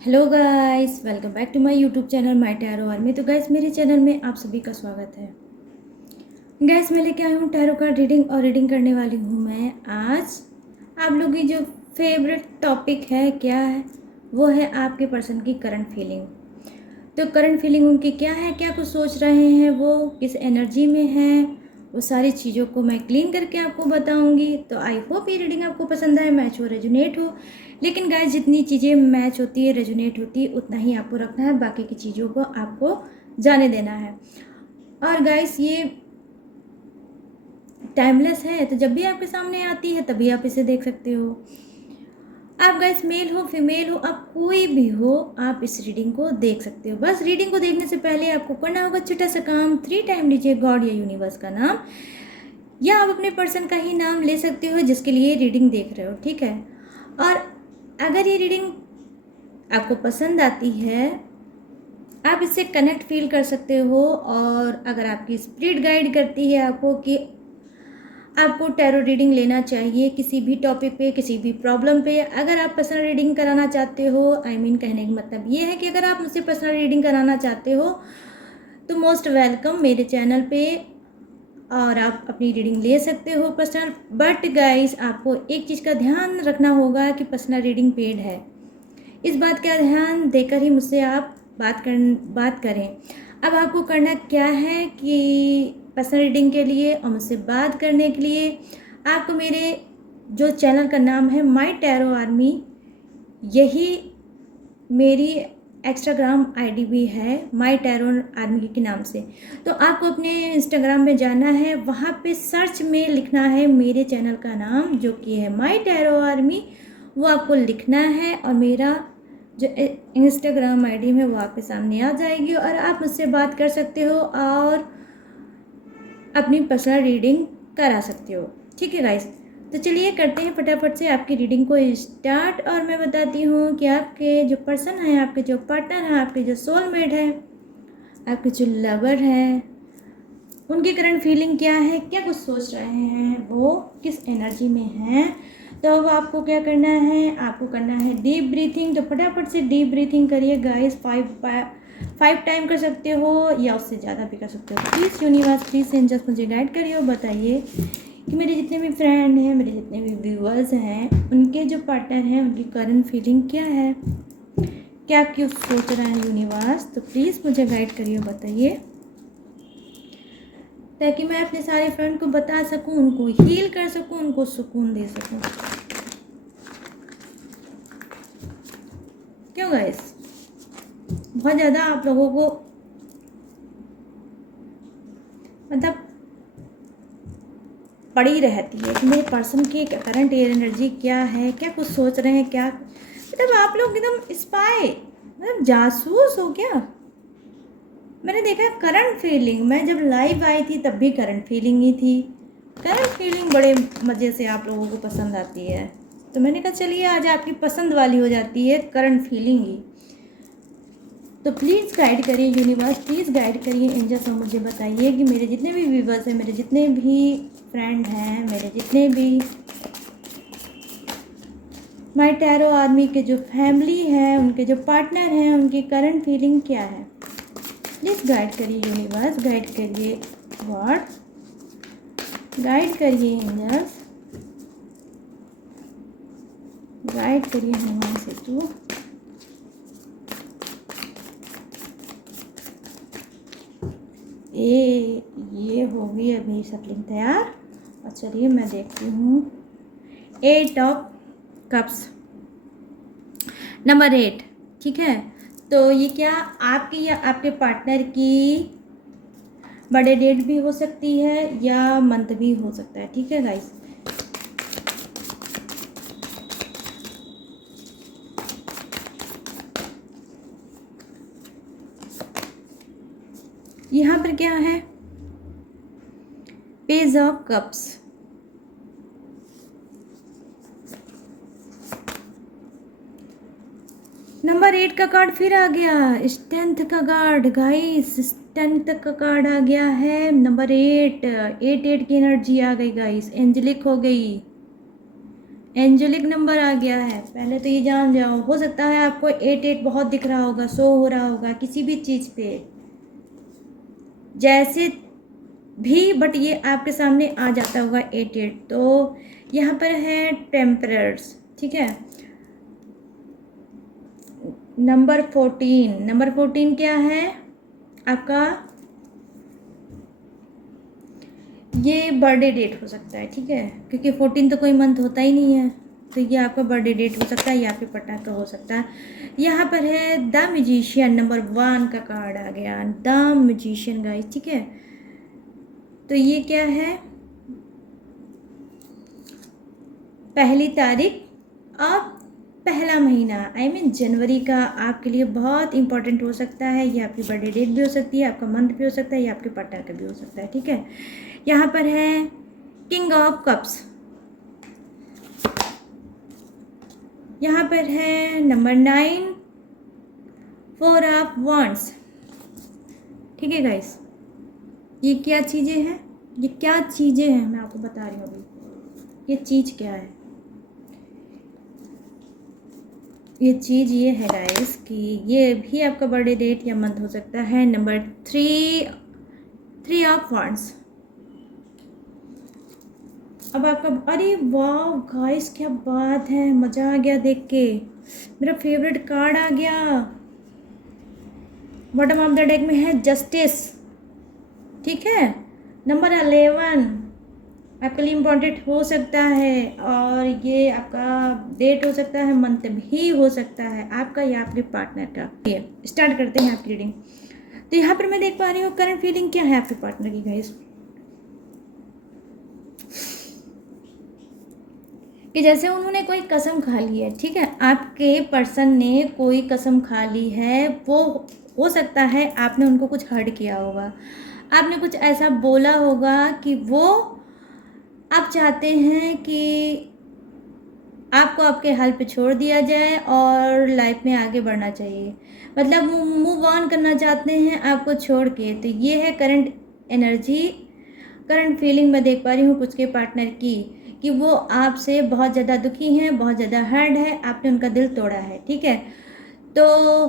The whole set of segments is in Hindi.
Hello guys, welcome back to my YouTube channel my tarot army. तो गाइस, मेरे चैनल में आप सभी का स्वागत है। गाइस, मैं लेके आई हूँ टैरो कार्ड रीडिंग और रीडिंग करने वाली हूँ मैं आज। आप लोगों की जो फेवरेट टॉपिक है क्या है, वो है आपके पर्सन की करंट फीलिंग। तो करंट फीलिंग उनकी क्या है, क्या कुछ सोच रहे हैं, वो किस एनर्जी में हैं, वो सारी चीज़ों को मैं क्लीन करके आपको बताऊंगी। तो आई होप ये रीडिंग आपको पसंद आए, मैच हो, रेजोनेट हो। लेकिन गाइस, जितनी चीज़ें मैच होती है, रेजोनेट होती है, उतना ही आपको रखना है, बाकी की चीज़ों को आपको जाने देना है। और गाइस, ये टाइमलेस है, तो जब भी आपके सामने आती है तभी आप इसे देख सकते हो। आप गाइस मेल हो फीमेल हो, आप कोई भी हो, आप इस रीडिंग को देख सकते हो। बस रीडिंग को देखने से पहले आपको करना होगा छोटा सा काम। 3 टाइम लीजिए गॉड या यूनिवर्स का नाम, या आप अपने पर्सन का ही नाम ले सकते हो जिसके लिए रीडिंग देख रहे हो, ठीक है। और अगर ये रीडिंग आपको पसंद आती है, आप इससे कनेक्ट फील कर सकते हो। और अगर आपकी स्पिरिट गाइड करती है आपको कि आपको टैरो रीडिंग लेना चाहिए किसी भी टॉपिक पे, किसी भी प्रॉब्लम पे, अगर आप पर्सनल रीडिंग कराना चाहते हो, कहने का मतलब ये है कि अगर आप मुझसे पर्सनल रीडिंग कराना चाहते हो तो मोस्ट वेलकम मेरे चैनल पे, और आप अपनी रीडिंग ले सकते हो पर्सनल। बट गाइस, आपको एक चीज़ का ध्यान रखना होगा कि पर्सनल रीडिंग पेड है। इस बात का ध्यान देकर ही मुझसे आप बात करें। अब आपको करना क्या है कि पर्सनल रीडिंग के लिए और मुझसे बात करने के लिए आपको मेरे जो चैनल का नाम है माय टैरो आर्मी, यही मेरी इंस्टाग्राम आईडी भी है माय टैरो आर्मी के नाम से। तो आपको अपने इंस्टाग्राम में जाना है, वहाँ पे सर्च में लिखना है मेरे चैनल का नाम जो कि है माय टैरो आर्मी, वो आपको लिखना है और मेरा जो इंस्टाग्राम आईडी है वो आपके सामने आ जाएगी और आप मुझसे बात कर सकते हो और अपनी पर्सनल रीडिंग करा सकते हो, ठीक है गाइस। तो चलिए करते हैं फटाफट से आपकी रीडिंग को स्टार्ट। और मैं बताती हूँ कि आपके जो पर्सन हैं, आपके जो पार्टनर हैं, आपके जो सोलमेट है, आपके जो लवर हैं, उनकी करंट फीलिंग क्या है, क्या कुछ सोच रहे हैं, वो किस एनर्जी में हैं। तो अब आपको क्या करना है, आपको करना है डीप ब्रीथिंग। तो फटाफट से डीप ब्रीथिंग करिए गाइस। 5 टाइम कर सकते हो या उससे ज़्यादा भी कर सकते हो। प्लीज़ यूनिवर्स, प्लीज़ एंजल्स मुझे गाइड करिए और बताइए कि मेरे जितने भी फ्रेंड हैं, मेरे जितने भी व्यूअर्स हैं, उनके जो पार्टनर हैं, उनकी करंट फीलिंग क्या है, क्या क्यों सोच रहे हैं यूनिवर्स। तो प्लीज़ मुझे गाइड करिए और बताइए, ताकि मैं अपने सारे फ्रेंड को बता सकूं, उनको हील कर सकूं, उनको सुकून दे सकूं। क्यों गाइस, बहुत ज़्यादा आप लोगों को मतलब पड़ी रहती है कि मेरे पर्सन की करंट एनर्जी क्या है, क्या कुछ सोच रहे हैं, क्या मतलब आप लोग एकदम स्पाई, मतलब जासूस हो क्या। मैंने देखा करंट फीलिंग, मैं जब लाइव आई थी तब भी करंट फीलिंग ही थी। करंट फीलिंग बड़े मज़े से आप लोगों को पसंद आती है, तो मैंने कहा चलिए आज आपकी पसंद वाली हो जाती है करंट फीलिंग ही। तो प्लीज़ गाइड करिए यूनिवर्स, प्लीज़ गाइड करिए एंजल्स और मुझे बताइए कि मेरे जितने भी व्यूवर्स हैं, मेरे जितने भी फ्रेंड हैं, मेरे जितने भी माय टैरो आर्मी के जो फैमिली है, उनके जो पार्टनर हैं, उनकी करंट फीलिंग क्या है। प्लीज़ गाइड करिए यूनिवर्स, गाइड करिए गॉड, गाइड करिए एंजल्स, गाइड करिए हनुमान सेतु। ये हो गई अभी सप्लिंग तैयार। और चलिए मैं देखती हूँ 8 ऑफ कप्स, नंबर 8, ठीक है। तो ये क्या आपकी या आपके पार्टनर की बर्थडे डेट भी हो सकती है या मंथ भी हो सकता है, ठीक है गाइस। यहाँ पर क्या है, पेज ऑफ कप्स, नंबर 8 का कार्ड फिर आ गया, स्ट्रेंथ का कार्ड गाइस, स्ट्रेंथ का कार्ड आ गया है। नंबर 8 की एनर्जी आ गई गाइस, एंजेलिक हो गई, एंजेलिक नंबर आ गया है, पहले तो ये जान जाओ। हो सकता है आपको 88 बहुत दिख रहा होगा, शो हो रहा होगा किसी भी चीज़ पे जैसे भी, बट ये आपके सामने आ जाता होगा 88। तो यहाँ पर है टेम्परर्स, ठीक है। नंबर 14, नंबर 14 क्या है आपका, ये बर्थडे डेट हो सकता है, ठीक है, क्योंकि 14 तो कोई मंथ होता ही नहीं है, तो ये आपका बर्थडे डेट हो सकता है या फिर पटाखा का हो सकता है। यहाँ पर है द मैजिशियन, नंबर 1 का कार्ड आ गया, द मैजिशियन गाइस, ठीक है। तो ये क्या है, पहली तारीख और पहला महीना, आई मीन जनवरी का आपके लिए बहुत इंपॉर्टेंट हो सकता है। ये आपकी बर्थडे डेट भी हो सकती है, आपका मंथ भी हो सकता है, या आपके पार्टनर का भी हो सकता है, ठीक है। यहाँ पर है किंग ऑफ कप्स, यहाँ पर है नंबर 9 4 ऑफ wands, ठीक है गाइस। ये क्या चीज़ें हैं, ये क्या चीज़ें हैं मैं आपको बता रही हूँ अभी। ये चीज़ क्या है, ये चीज़ ये है गाइस कि ये भी आपका बर्थडे डेट या मंथ हो सकता है। Number 3 of wands। अब आपका, अरे वाह गाइस क्या बात है, मज़ा आ गया देख के, मेरा फेवरेट कार्ड आ गया। बॉटम ऑफ द डेक में है जस्टिस, ठीक है। नंबर 11 आपके लिए इम्पोर्टेंट हो सकता है, और ये आपका डेट हो सकता है, मंथ भी हो सकता है आपका या आपके पार्टनर का। ये स्टार्ट करते हैं आपकी रीडिंग। तो यहाँ पर मैं देख पा रही हूँ करंट फीलिंग क्या है आपके पार्टनर की गाइस, कि जैसे उन्होंने कोई कसम खा ली है, ठीक है। आपके पर्सन ने कोई कसम खा ली है, वो हो सकता है आपने उनको कुछ हर्ट किया होगा, आपने कुछ ऐसा बोला होगा कि वो आप चाहते हैं कि आपको आपके हाल पे छोड़ दिया जाए और लाइफ में आगे बढ़ना चाहिए, मतलब मूव ऑन करना चाहते हैं आपको छोड़ के। तो ये है करंट एनर्जी, करंट फीलिंग मैं देख पा रही हूँ कुछ के पार्टनर की, कि वो आपसे बहुत ज़्यादा दुखी हैं, बहुत ज़्यादा हर्ट है, आपने उनका दिल तोड़ा है, ठीक है। तो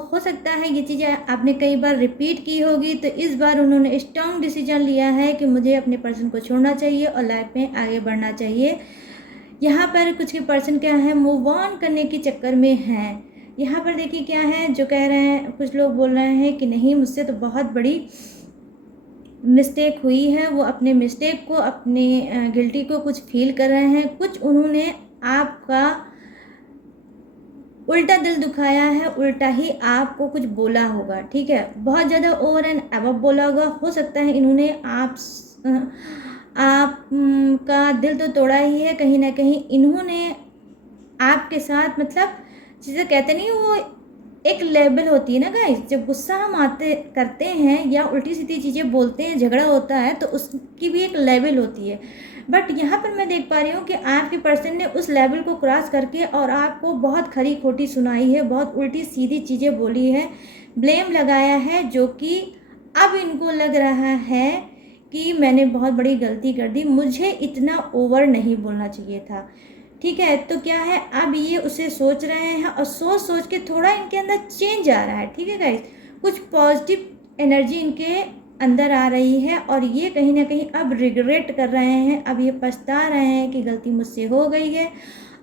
हो सकता है ये चीज़ें आपने कई बार रिपीट की होगी, तो इस बार उन्होंने स्ट्रॉन्ग डिसीजन लिया है कि मुझे अपने पर्सन को छोड़ना चाहिए और लाइफ में आगे बढ़ना चाहिए। यहाँ पर कुछ के पर्सन क्या है, मूव ऑन करने के चक्कर में हैं। यहाँ पर देखिए क्या है जो कह रहे हैं, कुछ लोग बोल रहे हैं कि नहीं मुझसे तो बहुत बड़ी मिस्टेक हुई है, वो अपने मिस्टेक को, अपने गिल्टी को कुछ फील कर रहे हैं, कुछ उन्होंने आपका उल्टा दिल दुखाया है, उल्टा ही आपको कुछ बोला होगा, ठीक है, बहुत ज़्यादा ओवर एंड अबव बोला होगा। हो सकता है इन्होंने आप का दिल तो तोड़ा ही है, कहीं ना कहीं इन्होंने आपके साथ, मतलब जिसे कहते नहीं वो एक लेवल होती है ना गाइस, जब गुस्सा हम आते करते हैं या उल्टी सीधी चीज़ें बोलते हैं, झगड़ा होता है, तो उसकी भी एक लेवल होती है। बट यहाँ पर मैं देख पा रही हूँ कि आपके पर्सन ने उस लेवल को क्रॉस करके और आपको बहुत खरी खोटी सुनाई है, बहुत उल्टी सीधी चीज़ें बोली है, ब्लेम लगाया है, जो कि अब इनको लग रहा है कि मैंने बहुत बड़ी गलती कर दी, मुझे इतना ओवर नहीं बोलना चाहिए था, ठीक है। तो क्या है, अब ये उसे सोच रहे हैं और सोच सोच के थोड़ा इनके अंदर चेंज आ रहा है, ठीक है गाइस, कुछ पॉजिटिव एनर्जी इनके अंदर आ रही है, और ये कहीं ना कहीं अब रिग्रेट कर रहे हैं, अब ये पछता रहे हैं कि गलती मुझसे हो गई है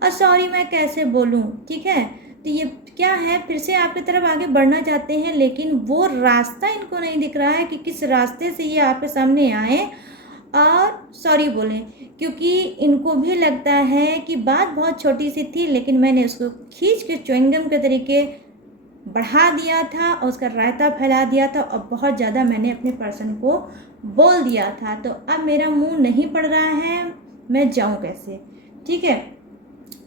और सॉरी मैं कैसे बोलूँ, ठीक है। तो ये क्या है, फिर से आपकी तरफ आगे बढ़ना चाहते हैं, लेकिन वो रास्ता इनको नहीं दिख रहा है कि किस रास्ते से ये आपके सामने आए और सॉरी बोलें, क्योंकि इनको भी लगता है कि बात बहुत छोटी सी थी, लेकिन मैंने उसको खींच के च्युइंगम के तरीके बढ़ा दिया था और उसका रायता फैला दिया था, और बहुत ज़्यादा मैंने अपने पर्सन को बोल दिया था, तो अब मेरा मुंह नहीं पड़ रहा है, मैं जाऊं कैसे, ठीक है।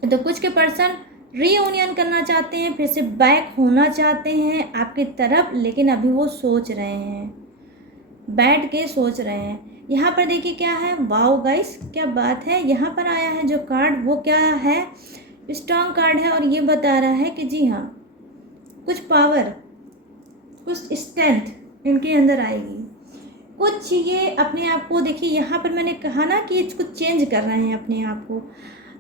तो कुछ के पर्सन रीयूनियन करना चाहते हैं, फिर से बैक होना चाहते हैं आपकी तरफ, लेकिन अभी वो सोच रहे हैं, बैठ के सोच रहे हैं। यहाँ पर देखिए क्या है, वाओ गाइस क्या बात है, यहाँ पर आया है जो कार्ड वो क्या है, स्ट्रॉन्ग कार्ड है, और ये बता रहा है कि जी हाँ कुछ पावर, कुछ स्ट्रेंथ इनके अंदर आएगी, कुछ ये अपने आप को, देखिए यहाँ पर मैंने कहा ना कि कुछ चेंज कर रहे हैं अपने आप को,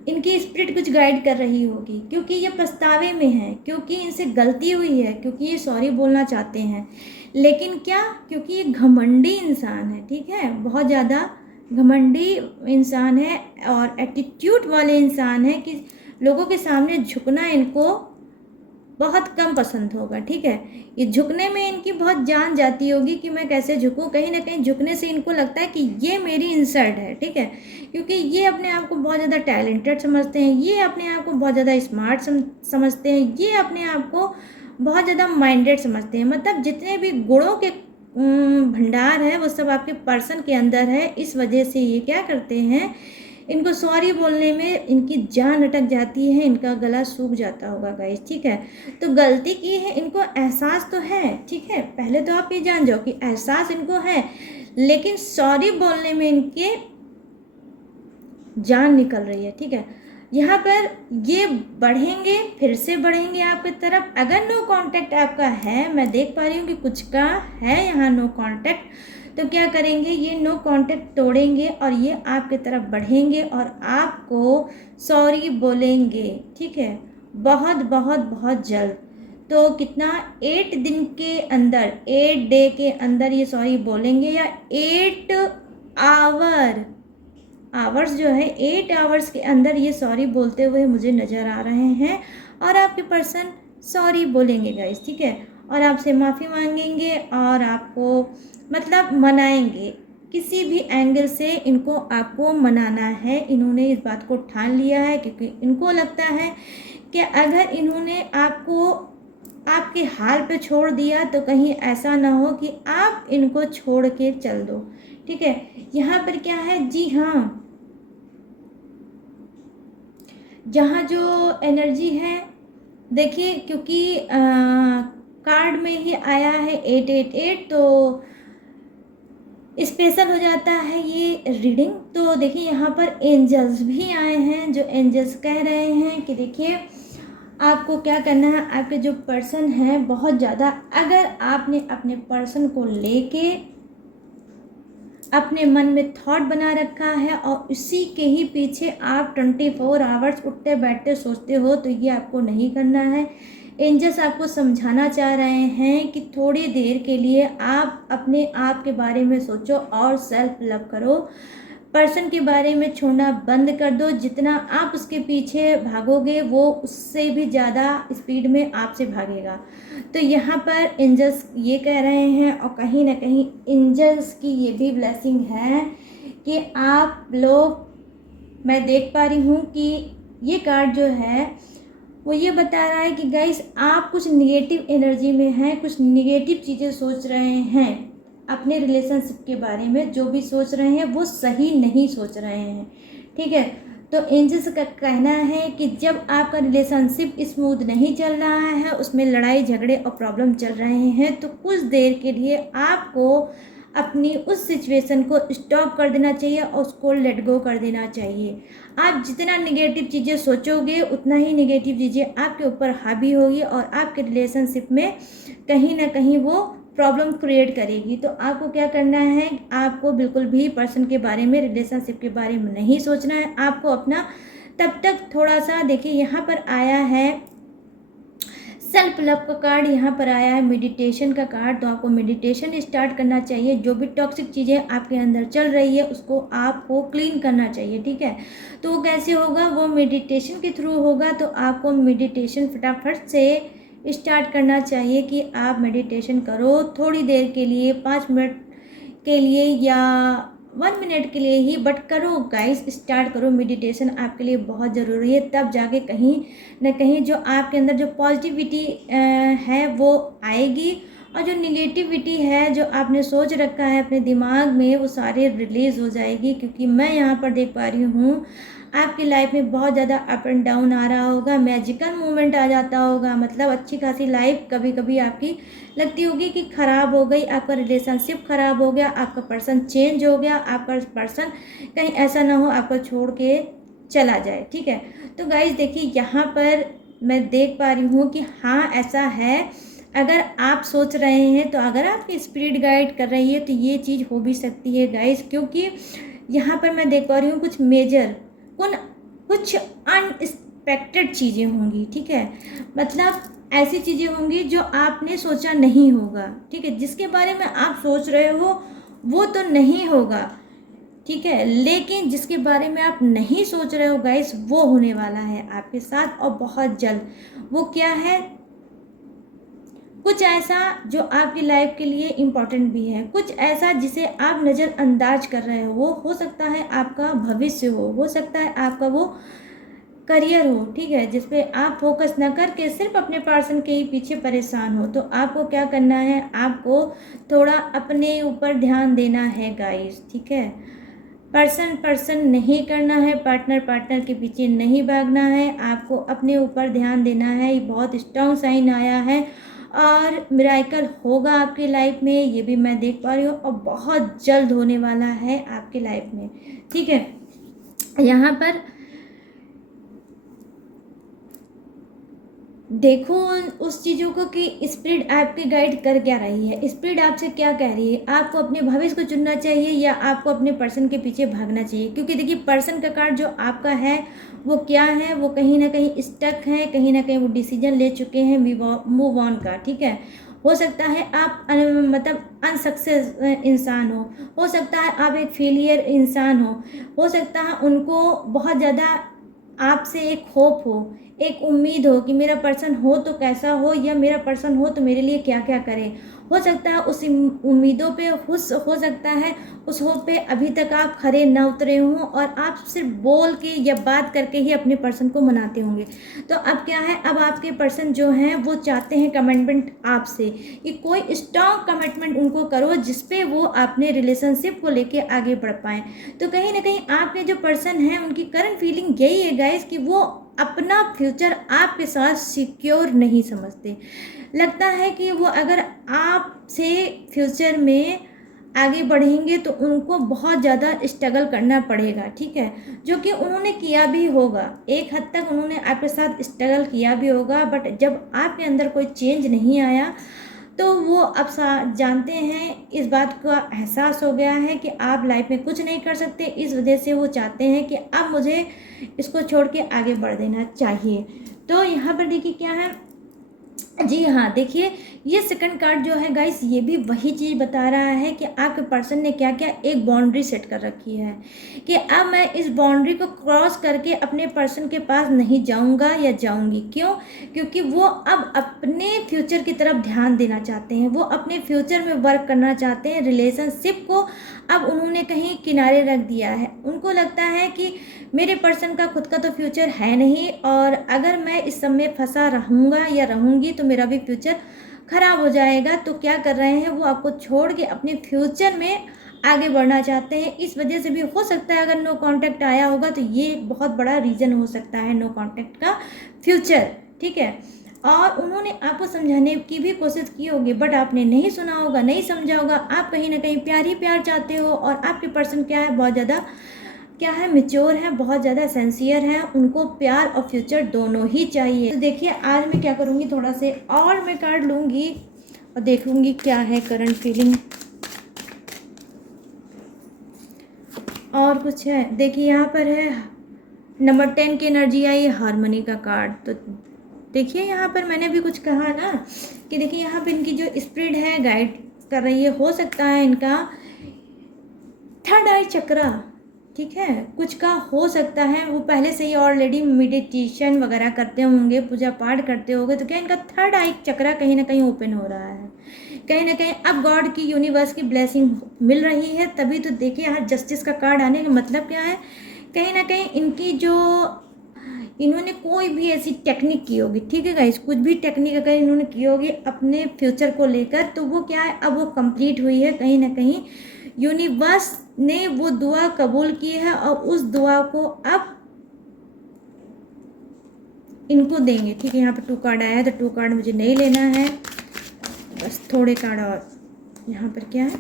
इनकी स्पिरिट कुछ गाइड कर रही होगी, क्योंकि ये पछतावे में है, क्योंकि इनसे गलती हुई है, क्योंकि ये सॉरी बोलना चाहते हैं। लेकिन क्या, क्योंकि ये घमंडी इंसान है, ठीक है, बहुत ज़्यादा घमंडी इंसान है और एटीट्यूड वाले इंसान है कि लोगों के सामने झुकना इनको बहुत कम पसंद होगा, ठीक है। ये झुकने में इनकी बहुत जान जाती होगी कि मैं कैसे झुकूं, कहीं ना कहीं झुकने से इनको लगता है कि ये मेरी इंसल्ट है, ठीक है, क्योंकि ये अपने आप को बहुत ज़्यादा टैलेंटेड समझते हैं, ये अपने आप को बहुत ज़्यादा स्मार्ट समझते हैं, ये अपने आप को बहुत ज़्यादा माइंडेड समझते हैं। मतलब जितने भी गुणों के भंडार है वो सब आपके पर्सन के अंदर है। इस वजह से ये क्या करते हैं, इनको सॉरी बोलने में इनकी जान अटक जाती है, इनका गला सूख जाता होगा गाइस, ठीक है। तो गलती की है, इनको एहसास तो है, ठीक है, पहले तो आप ये जान जाओ कि एहसास इनको है, लेकिन सॉरी बोलने में इनके जान निकल रही है, ठीक है। यहाँ पर ये बढ़ेंगे, फिर से बढ़ेंगे आपकी तरफ। अगर नो कांटेक्ट आपका है, मैं देख पा रही हूँ कि कुछ का है यहाँ नो कांटेक्ट, तो क्या करेंगे, ये नो कांटेक्ट तोड़ेंगे और ये आपके तरफ बढ़ेंगे और आपको सॉरी बोलेंगे, ठीक है, बहुत बहुत बहुत जल्द। तो कितना, 8 दिन के अंदर, 8 डे के अंदर ये सॉरी बोलेंगे, या 8 आवर्स जो है, 8 आवर्स के अंदर ये सॉरी बोलते हुए मुझे नज़र आ रहे हैं। और आपके पर्सन सॉरी बोलेंगे गाइस, ठीक है, और आपसे माफ़ी मांगेंगे और आपको मतलब मनाएंगे। किसी भी एंगल से इनको आपको मनाना है, इन्होंने इस बात को ठान लिया है, क्योंकि इनको लगता है कि अगर इन्होंने आपको आपके हाल पे छोड़ दिया तो कहीं ऐसा ना हो कि आप इनको छोड़ के चल दो, ठीक है। यहाँ पर क्या है, जी हाँ, जहाँ जो एनर्जी है देखिए, क्योंकि कार्ड में ही आया है 888, तो स्पेशल हो जाता है ये रीडिंग। तो देखिए यहाँ पर एंजल्स भी आए हैं, जो एंजल्स कह रहे हैं कि देखिए आपको क्या करना है, आपके जो पर्सन है बहुत ज़्यादा, अगर आपने अपने पर्सन को लेके अपने मन में थॉट बना रखा है और उसी के ही पीछे आप 24 आवर्स उठते बैठते सोचते हो, तो ये आपको नहीं करना है। एंजल्स आपको समझाना चाह रहे हैं कि थोड़ी देर के लिए आप अपने आप के बारे में सोचो और सेल्फ लव करो। पर्सन के बारे में छोड़ना बंद कर दो। जितना आप उसके पीछे भागोगे वो उससे भी ज़्यादा स्पीड में आपसे भागेगा। तो यहाँ पर एंजल्स ये कह रहे हैं, और कहीं ना कहीं एंजल्स की ये भी ब्लेसिंग है कि आप लोग, मैं देख पा रही हूँ कि ये कार्ड जो है वो ये बता रहा है कि गाइस आप कुछ निगेटिव एनर्जी में हैं, कुछ निगेटिव चीज़ें सोच रहे हैं अपने रिलेशनशिप के बारे में। जो भी सोच रहे हैं वो सही नहीं सोच रहे हैं, ठीक है। तो एंजल्स का कहना है कि जब आपका रिलेशनशिप स्मूथ नहीं चल रहा है, उसमें लड़ाई झगड़े और प्रॉब्लम चल रहे हैं, तो कुछ देर के लिए आपको अपनी उस सिचुएशन को स्टॉप कर देना चाहिए और उसको लेट गो कर देना चाहिए। आप जितना निगेटिव चीज़ें सोचोगे उतना ही निगेटिव चीज़ें आपके ऊपर हावी होगी और आपके रिलेशनशिप में कहीं ना कहीं वो प्रॉब्लम क्रिएट करेगी। तो आपको क्या करना है, आपको बिल्कुल भी पर्सन के बारे में, रिलेशनशिप के बारे में नहीं सोचना है। आपको अपना तब तक थोड़ा सा, देखिए यहाँ पर आया है सेल्फ लव का कार्ड, यहाँ पर आया है मेडिटेशन का कार्ड। तो आपको मेडिटेशन स्टार्ट करना चाहिए। जो भी टॉक्सिक चीज़ें आपके अंदर चल रही है उसको आपको क्लीन करना चाहिए, ठीक है। तो वो कैसे होगा, वो मेडिटेशन के थ्रू होगा। तो आपको मेडिटेशन फटाफट से स्टार्ट करना चाहिए कि आप मेडिटेशन करो थोड़ी देर के लिए, 5 मिनट के लिए या 1 मिनट के लिए ही, बट करो गाइस, स्टार्ट करो। मेडिटेशन आपके लिए बहुत ज़रूरी है, तब जाके कहीं ना कहीं जो आपके अंदर जो पॉजिटिविटी है वो आएगी, और जो निगेटिविटी है जो आपने सोच रखा है अपने दिमाग में वो सारे रिलीज़ हो जाएगी। क्योंकि मैं यहाँ पर देख पा रही हूँ आपकी लाइफ में बहुत ज़्यादा अप एंड डाउन आ रहा होगा, मैजिकल मूवमेंट आ जाता होगा। मतलब अच्छी खासी लाइफ कभी कभी आपकी लगती होगी कि ख़राब हो गई, आपका रिलेशनशिप ख़राब हो गया, आपका पर्सन चेंज हो गया, आपका पर्सन कहीं ऐसा ना हो आपको छोड़ के चला जाए, ठीक है। तो गाइस देखिए यहाँ पर मैं देख पा रही हूँ कि हाँ ऐसा है। अगर आप सोच रहे हैं तो अगर आपकी स्पिरिट गाइड कर रही है तो ये चीज़ हो भी सकती है गाइस। क्योंकि यहाँ पर मैं देख पा रही हूँ कुछ कुछ अनएक्सपेक्टेड चीज़ें होंगी, ठीक है। मतलब ऐसी चीज़ें होंगी जो आपने सोचा नहीं होगा, ठीक है। जिसके बारे में आप सोच रहे हो वो तो नहीं होगा, ठीक है, लेकिन जिसके बारे में आप नहीं सोच रहे हो गाइस वो होने वाला है आपके साथ और बहुत जल्द। वो क्या है? कुछ ऐसा जो आपकी लाइफ के लिए इम्पोर्टेंट भी है, कुछ ऐसा जिसे आप नज़रअंदाज कर रहे हो। वो हो सकता है आपका भविष्य हो सकता है आपका वो करियर हो, ठीक है, जिस पे आप फोकस ना करके सिर्फ अपने पर्सन के ही पीछे परेशान हो। तो आपको क्या करना है? आपको थोड़ा अपने ऊपर ध्यान देना है गाइस, ठीक है। पर्सन नहीं करना है, पार्टनर के पीछे नहीं भागना है, आपको अपने ऊपर ध्यान देना है। ये बहुत स्ट्रॉन्ग साइन आया है और मिरेकल होगा आपकी लाइफ में, ये भी मैं देख पा रही हूँ और बहुत जल्द होने वाला है आपकी लाइफ में, ठीक है। यहाँ पर देखो उस चीज़ों को कि स्पिरिट आपकी गाइड कर क्या रही है, स्पिरिट आपसे क्या कह रही है। आपको अपने भविष्य को चुनना चाहिए या आपको अपने पर्सन के पीछे भागना चाहिए? क्योंकि देखिए पर्सन का कार्ड जो आपका है वो क्या है, वो कहीं ना कहीं स्टक है, कहीं ना कहीं वो डिसीजन ले चुके हैं मूव ऑन का, ठीक है। हो सकता है आप मतलब अनसक्सेस इंसान हो सकता है आप एक फेलियर इंसान हो सकता है उनको बहुत ज़्यादा आपसे एक होप हो, एक उम्मीद हो कि मेरा पर्सन हो तो कैसा हो, या मेरा पर्सन हो तो मेरे लिए क्या क्या करे। हो सकता है उस उम्मीदों पे खुश, हो सकता है उस होप पे अभी तक आप खरे न उतरे हों और आप सिर्फ बोल के या बात करके ही अपने पर्सन को मनाते होंगे। तो अब क्या है, अब आपके पर्सन जो हैं वो चाहते हैं कमिटमेंट आपसे, कि कोई स्ट्रॉन्ग कमिटमेंट उनको करो जिसपे वो अपने रिलेशनशिप को लेके आगे बढ़ पाएँ। तो कहीं ना कहीं आपके जो पर्सन हैं उनकी करंट फीलिंग यही है गाइस कि वो अपना फ्यूचर आपके साथ सिक्योर नहीं समझते। लगता है कि वो अगर आपसे फ्यूचर में आगे बढ़ेंगे तो उनको बहुत ज़्यादा स्ट्रगल करना पड़ेगा, ठीक है, जो कि उन्होंने किया भी होगा। एक हद तक उन्होंने आपके साथ स्ट्रगल किया भी होगा, बट जब आपके अंदर कोई चेंज नहीं आया तो वो अब जानते हैं, इस बात का एहसास हो गया है कि आप लाइफ में कुछ नहीं कर सकते। इस वजह से वो चाहते हैं कि अब मुझे इसको छोड़ के आगे बढ़ देना चाहिए। तो यहाँ पर देखिए क्या है, जी हाँ, देखिए ये सेकंड कार्ड जो है गाइस ये भी वही चीज़ बता रहा है कि आपके पर्सन ने क्या क्या एक बाउंड्री सेट कर रखी है कि अब मैं इस बाउंड्री को क्रॉस करके अपने पर्सन के पास नहीं जाऊंगा या जाऊंगी। क्यों? क्योंकि वो अब अपने फ्यूचर की तरफ ध्यान देना चाहते हैं, वो अपने फ्यूचर में वर्क करना चाहते हैं। रिलेशनशिप को अब उन्होंने कहीं किनारे रख दिया है। उनको लगता है कि मेरे पर्सन का खुद का तो फ्यूचर है नहीं, और अगर मैं इस सब में फंसा रहूँगा या रहूँगी तो मेरा भी फ्यूचर ख़राब हो जाएगा। तो क्या कर रहे हैं, वो आपको छोड़ के अपने फ्यूचर में आगे बढ़ना चाहते हैं। इस वजह से भी हो सकता है अगर नो कांटेक्ट आया होगा तो ये एक बहुत बड़ा रीज़न हो सकता है नो कांटेक्ट का फ्यूचर, ठीक है। और उन्होंने आपको समझाने की भी कोशिश की होगी बट आपने नहीं सुना होगा, नहीं समझा होगा। आप कहीं ना कहीं प्यार ही प्यार चाहते हो और आपके पर्सन क्या है, बहुत ज़्यादा क्या है, मैच्योर है, बहुत ज़्यादा सिंसियर है, उनको प्यार और फ्यूचर दोनों ही चाहिए। तो देखिए आज मैं क्या करूँगी, थोड़ा से और मैं कार्ड लूँगी और देखूँगी क्या है करंट फीलिंग और कुछ है। देखिए यहाँ पर है नंबर 10 की एनर्जी आई, हारमोनी का कार्ड। तो देखिए यहाँ पर मैंने भी कुछ कहा ना कि देखिए यहाँ पर इनकी जो स्पिरिट है गाइड कर रही है, हो सकता है इनका थर्ड आई चक्रा, ठीक है, कुछ का हो सकता है वो पहले से ही ऑलरेडी मेडिटेशन वगैरह करते होंगे, पूजा पाठ करते होंगे। तो क्या इनका थर्ड आई चक्रा कहीं ना कहीं ओपन हो रहा है, कहीं ना कहीं अब गॉड की यूनिवर्स की ब्लेसिंग मिल रही है। तभी तो देखिए यहाँ जस्टिस का कार्ड आने का मतलब क्या है, कहीं ना कहीं इनकी जो इन्होंने कोई भी ऐसी टेक्निक की होगी, ठीक है गाइस, कुछ भी टेक्निक अगर इन्होंने की होगी अपने फ्यूचर को लेकर, तो वो क्या है अब वो कंप्लीट हुई है। कहीं ना कहीं यूनिवर्स ने वो दुआ कबूल की है और उस दुआ को अब इनको देंगे, ठीक है। यहाँ पर 2 कार्ड आया है तो 2 कार्ड मुझे नहीं लेना है, बस थोड़े कार्ड और। यहाँ पर क्या है,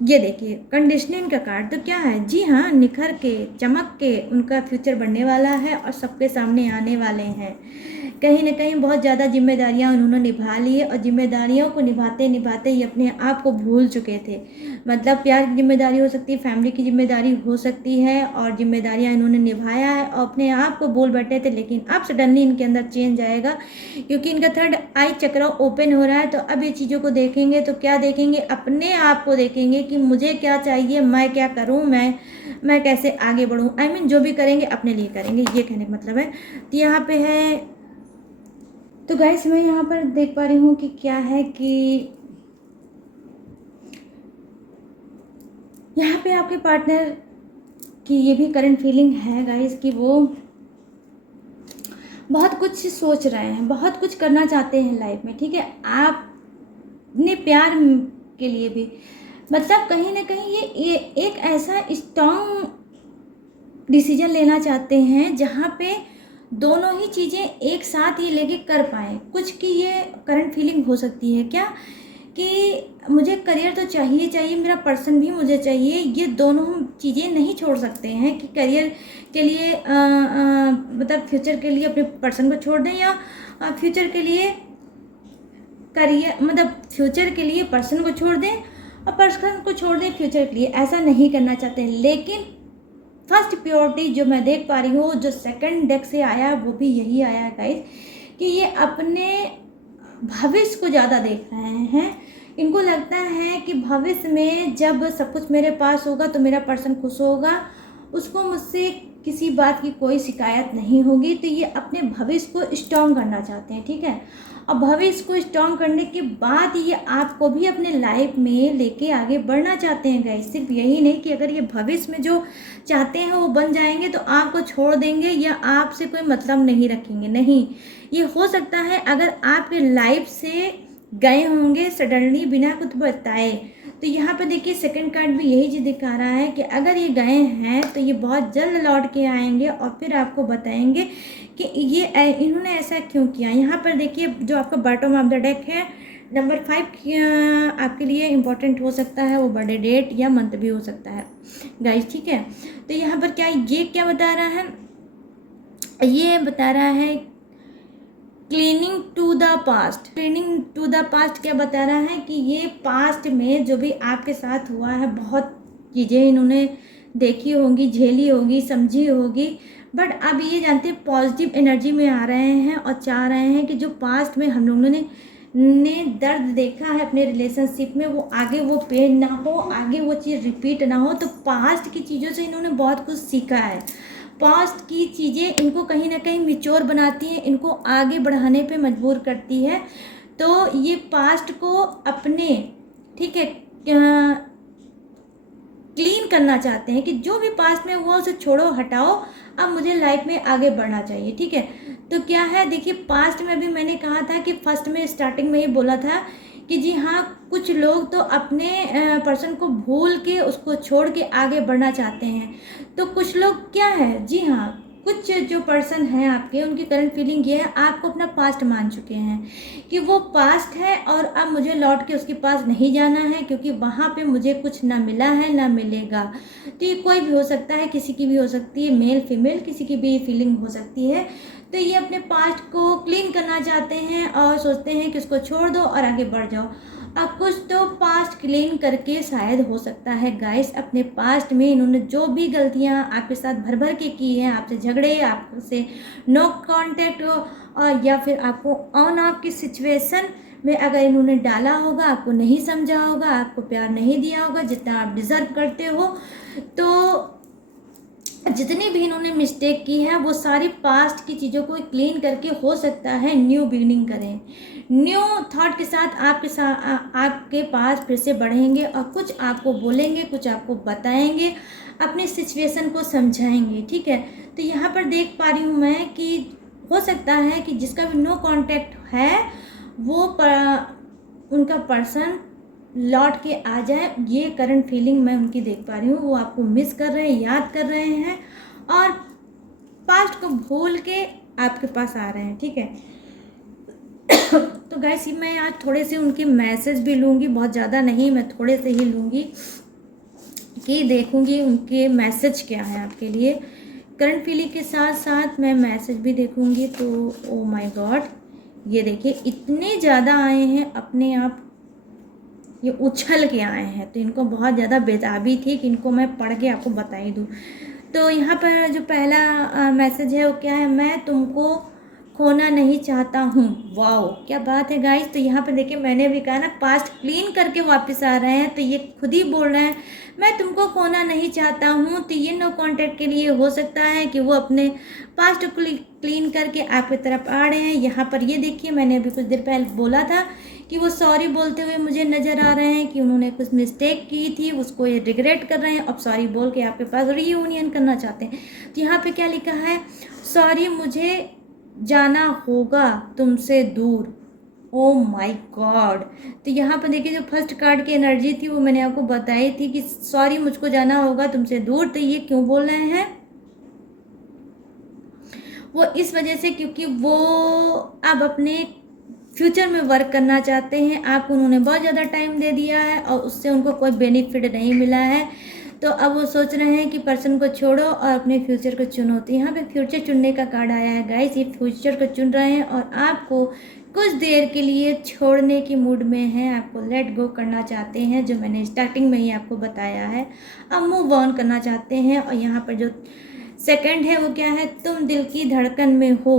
ये देखिए कंडीशनिंग का कार्ड, तो क्या है, जी हाँ, निखर के चमक के उनका फ्यूचर बनने वाला है और सबके सामने आने वाले हैं। कहीं ना कहीं बहुत ज़्यादा जिम्मेदारियां उन्होंने निभा ली है और जिम्मेदारियों को निभाते निभाते ही अपने आप को भूल चुके थे। मतलब प्यार की जिम्मेदारी हो सकती है, फैमिली की जिम्मेदारी हो सकती है, और जिम्मेदारियां इन्होंने निभाया है और अपने आप को भूल बैठे थे। लेकिन अब सडनली इनके अंदर चेंज आएगा, क्योंकि इनका थर्ड आई चक्र ओपन हो रहा है। तो अब ये चीज़ों को देखेंगे तो क्या देखेंगे, अपने आप को देखेंगे कि मुझे क्या चाहिए, मैं क्या करूँ, मैं कैसे आगे बढ़ूँ। आई मीन जो भी करेंगे अपने लिए करेंगे, ये कहने का मतलब है। तो यहाँ पे है, तो गाइस मैं यहाँ पर देख पा रही हूँ कि क्या है कि यहाँ पे आपके पार्टनर की ये भी करंट फीलिंग है गाइस कि वो बहुत कुछ सोच रहे हैं, बहुत कुछ करना चाहते हैं लाइफ में, ठीक है। आपने प्यार के लिए भी मतलब कहीं ना कहीं ये एक ऐसा स्ट्रॉन्ग डिसीजन लेना चाहते हैं जहाँ पे दोनों ही चीज़ें एक साथ ही लेके कर पाएँ। कुछ की ये करंट फीलिंग हो सकती है क्या कि मुझे करियर तो चाहिए चाहिए, मेरा पर्सन भी मुझे चाहिए, ये दोनों चीज़ें नहीं छोड़ सकते हैं कि करियर के लिए मतलब फ्यूचर के लिए अपने पर्सन को छोड़ दें, या फ्यूचर के लिए करियर मतलब फ्यूचर के लिए पर्सन को छोड़ दें और पर्सन को छोड़ दें फ्यूचर के लिए। ऐसा नहीं करना चाहते हैं। लेकिन फर्स्ट प्योरिटी जो मैं देख पा रही हूँ, जो सेकंड डेक से आया वो भी यही आया है गाइस, कि ये अपने भविष्य को ज़्यादा देख रहे हैं। इनको लगता है कि भविष्य में जब सब कुछ मेरे पास होगा तो मेरा पर्सन खुश होगा, उसको मुझसे किसी बात की कोई शिकायत नहीं होगी। तो ये अपने भविष्य को स्ट्रॉन्ग करना चाहते हैं, ठीक है। और भविष्य को स्ट्रॉन्ग करने के बाद ये आपको भी अपने लाइफ में लेके आगे बढ़ना चाहते हैं गाइस। सिर्फ यही नहीं कि अगर ये भविष्य में जो चाहते हैं वो बन जाएंगे तो आपको छोड़ देंगे या आपसे कोई मतलब नहीं रखेंगे, नहीं। ये हो सकता है अगर आपके लाइफ से गए होंगे सडनली बिना कुछ बताए। तो यहाँ पर देखिए सेकंड कार्ड भी यही चीज़ दिखा रहा है कि अगर ये गए हैं तो ये बहुत जल्द लौट के आएंगे और फिर आपको बताएंगे कि ये इन्होंने ऐसा क्यों किया। यहाँ पर देखिए जो आपका बॉटम ऑफ द डेक है, नंबर 5 आपके लिए इम्पोर्टेंट हो सकता है, वो बर्थडे डेट या मंथ भी हो सकता है गाइस, ठीक है। तो यहाँ पर ये क्या बता रहा है, ये बता रहा है cleaning to the past. Cleaning to the past क्या बता रहा है कि ये पास्ट में जो भी आपके साथ हुआ है, बहुत चीज़ें इन्होंने देखी होंगी, झेली होगी, समझी होगी, बट अब ये जानते हैं पॉजिटिव एनर्जी में आ रहे हैं और चाह रहे हैं कि जो पास्ट में हम लोगों ने दर्द देखा है अपने रिलेशनशिप में, वो आगे वो पेन ना हो, आगे वो चीज़ रिपीट ना हो। तो पास्ट की चीज़ों से इन्होंने बहुत कुछ सीखा है। पास्ट की चीज़ें इनको कहीं ना कहीं मिच्योर बनाती हैं, इनको आगे बढ़ाने पे मजबूर करती है। तो ये पास्ट को अपने, ठीक है, क्लीन करना चाहते हैं कि जो भी पास्ट में हुआ उसे छोड़ो, हटाओ, अब मुझे लाइफ में आगे बढ़ना चाहिए, ठीक है। तो क्या है देखिए, पास्ट में भी मैंने कहा था कि फर्स्ट में स्टार्टिंग में ही बोला था कि जी हाँ, कुछ लोग तो अपने पर्सन को भूल के उसको छोड़ के आगे बढ़ना चाहते हैं। तो कुछ लोग क्या है, जी हाँ, कुछ जो पर्सन हैं आपके, उनकी करंट फीलिंग ये है, आपको अपना पास्ट मान चुके हैं कि वो पास्ट है और अब मुझे लौट के उसके पास नहीं जाना है, क्योंकि वहाँ पे मुझे कुछ ना मिला है ना मिलेगा। तो ये कोई भी हो सकता है, किसी की भी हो सकती है, मेल फीमेल किसी की भी फीलिंग हो सकती है। तो ये अपने पास्ट को क्लीन करना चाहते हैं और सोचते हैं कि उसको छोड़ दो और आगे बढ़ जाओ। अब कुछ तो पास्ट क्लीन करके शायद हो सकता है गाइस, अपने पास्ट में इन्होंने जो भी गलतियां आपके साथ भर भर के की हैं, आपसे झगड़े, आपसे नो कांटेक्ट, और या फिर आपको ऑन ऑफ की सिचुएशन में अगर इन्होंने डाला होगा, आपको नहीं समझा होगा, आपको प्यार नहीं दिया होगा जितना आप डिज़र्व करते हो, तो जितनी भी इन्होंने मिस्टेक की है वो सारी पास्ट की चीज़ों को क्लीन करके हो सकता है न्यू बिगनिंग करें, न्यू थॉट के साथ आपके पास फिर से बढ़ेंगे और कुछ आपको बोलेंगे, कुछ आपको बताएंगे, अपनी सिचुएशन को समझाएंगे, ठीक है। तो यहाँ पर देख पा रही हूँ मैं कि हो सकता है कि जिसका भी नो कांटेक्ट है वो उनका पर्सन लौट के आ जाए। ये करंट फीलिंग मैं उनकी देख पा रही हूँ, वो आपको मिस कर रहे हैं, याद कर रहे हैं और पास्ट को भूल के आपके पास आ रहे हैं, ठीक है। तो गाइस मैं आज थोड़े से उनके मैसेज भी लूँगी, बहुत ज़्यादा नहीं, मैं थोड़े से ही लूँगी। कि देखूंगी उनके मैसेज क्या है आपके लिए। करंट फीलिंग के साथ साथ मैं मैसेज भी देखूंगी। तो ओ माय गॉड, ये देखिए इतने ज़्यादा आए हैं, अपने आप ये उछल के आए हैं। तो इनको बहुत ज़्यादा बेताबी थी कि इनको मैं पढ़ के आपको बता ही दूँ। तो यहाँ पर जो पहला मैसेज है वो क्या है, मैं तुमको खोना नहीं चाहता हूँ। वाओ, क्या बात है गाइस। तो यहाँ पर देखिए मैंने भी कहा ना, पास्ट क्लीन करके वापस आ रहे हैं। तो ये खुद ही बोल रहे हैं मैं तुमको खोना नहीं चाहता हूँ। तो ये नो कॉन्टैक्ट के लिए हो सकता है कि वो अपने पास्ट को क्लीन करके आपकी तरफ आ रहे हैं। यहाँ पर ये देखिए मैंने अभी कुछ देर पहले बोला था कि वो सॉरी बोलते हुए मुझे नज़र आ रहे हैं कि उन्होंने कुछ मिस्टेक की थी, उसको ये रिग्रेट कर रहे हैं, अब सॉरी बोल के आपके पास रीयूनियन करना चाहते हैं। तो यहाँ पे क्या लिखा है, सॉरी मुझे जाना होगा तुमसे दूर। Oh my God. तो यहाँ पर देखिए जो फर्स्ट कार्ड की एनर्जी थी वो मैंने आपको बताई थी कि सॉरी मुझको जाना होगा तुमसे दूर। तो ये क्यों बोल रहे हैं, वो इस वजह से क्योंकि वो अब अपने फ्यूचर में वर्क करना चाहते हैं। आपको उन्होंने बहुत ज़्यादा टाइम दे दिया है और उससे उनको कोई बेनिफिट नहीं मिला है। तो अब वो सोच रहे हैं कि पर्सन को छोड़ो और अपने फ्यूचर को चुनो। तो यहाँ पे फ्यूचर चुनने का कार्ड आया है गाइस, ये फ्यूचर को चुन रहे हैं और आपको कुछ देर के लिए छोड़ने की मूड में हैं, आपको लेट गो करना चाहते हैं, जो मैंने स्टार्टिंग में ही आपको बताया है। अब मूव ऑन करना चाहते हैं। और यहाँ पर जो सेकंड है वो क्या है, तुम दिल की धड़कन में हो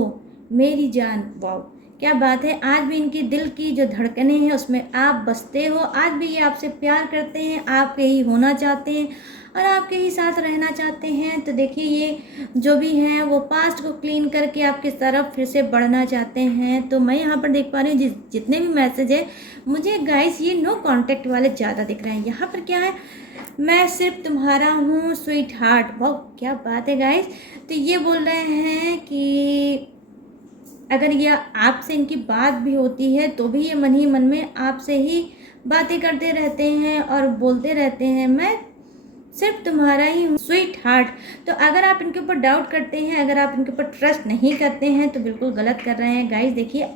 मेरी जान। वाओ, क्या बात है। आज भी इनकी दिल की जो धड़कनें हैं उसमें आप बसते हो। आज भी ये आपसे प्यार करते हैं, आपके ही होना चाहते हैं और आपके ही साथ रहना चाहते हैं। तो देखिए ये जो भी हैं वो पास्ट को क्लीन करके आपकी तरफ फिर से बढ़ना चाहते हैं। तो मैं यहाँ पर देख पा रही हूँ जितने भी मैसेज है मुझे गाइस ये नो कॉन्टैक्ट वाले ज़्यादा दिख रहे हैं। यहाँ पर क्या है, मैं सिर्फ तुम्हारा हूँ स्वीट हार्ट। वाह, क्या बात है गाइस। तो ये बोल रहे हैं कि अगर ये आपसे इनकी बात भी होती है तो भी ये मन ही मन में आपसे ही बातें करते रहते हैं और बोलते रहते हैं, मैं सिर्फ तुम्हारा ही हूँ स्वीट हार्ट। तो अगर आप इनके ऊपर डाउट करते हैं, अगर आप इनके ऊपर ट्रस्ट नहीं करते हैं तो बिल्कुल गलत कर रहे हैं गाइस। देखिए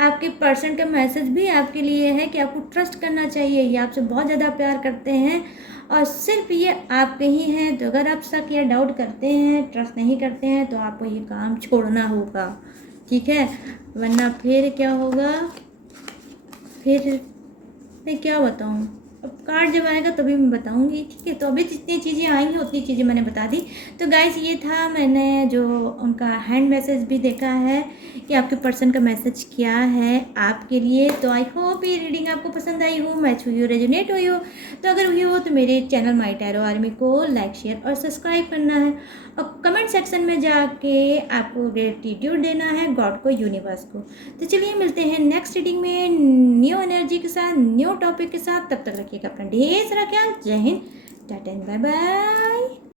आपके पर्सन का मैसेज भी आपके लिए है कि आपको ट्रस्ट करना चाहिए। ये आपसे बहुत ज़्यादा प्यार करते हैं और सिर्फ ये आपके ही हैं। तो अगर आप शक या डाउट करते हैं, ट्रस्ट नहीं करते हैं, तो आपको ये काम छोड़ना होगा, ठीक है। वरना फिर क्या होगा, फिर मैं क्या बताऊँ, अब कार्ड जब आएगा तभी मैं बताऊंगी, ठीक है। तो अभी जितनी चीज़ें आएंगी उतनी चीज़ें मैंने बता दी। तो गाइस ये था, मैंने जो उनका हैंड मैसेज भी देखा है कि आपके पर्सन का मैसेज क्या है आपके लिए। तो आई होप ये रीडिंग आपको पसंद आई हो, मैच हुई हो, रेजोनेट हुई हो। तो अगर हुई हो तो मेरे चैनल माई टैरो आर्मी को लाइक शेयर और सब्सक्राइब करना है और कमेंट सेक्शन में जाके आपको ग्रेटिट्यूड देना है गॉड को, यूनिवर्स को। तो चलिए मिलते हैं नेक्स्ट रीडिंग में न्यू एनर्जी के साथ, न्यू टॉपिक के साथ। तब तक रखिएगा अपना ढेर सारा ख्याल। जय हिंद, टाटा, बाय बाय।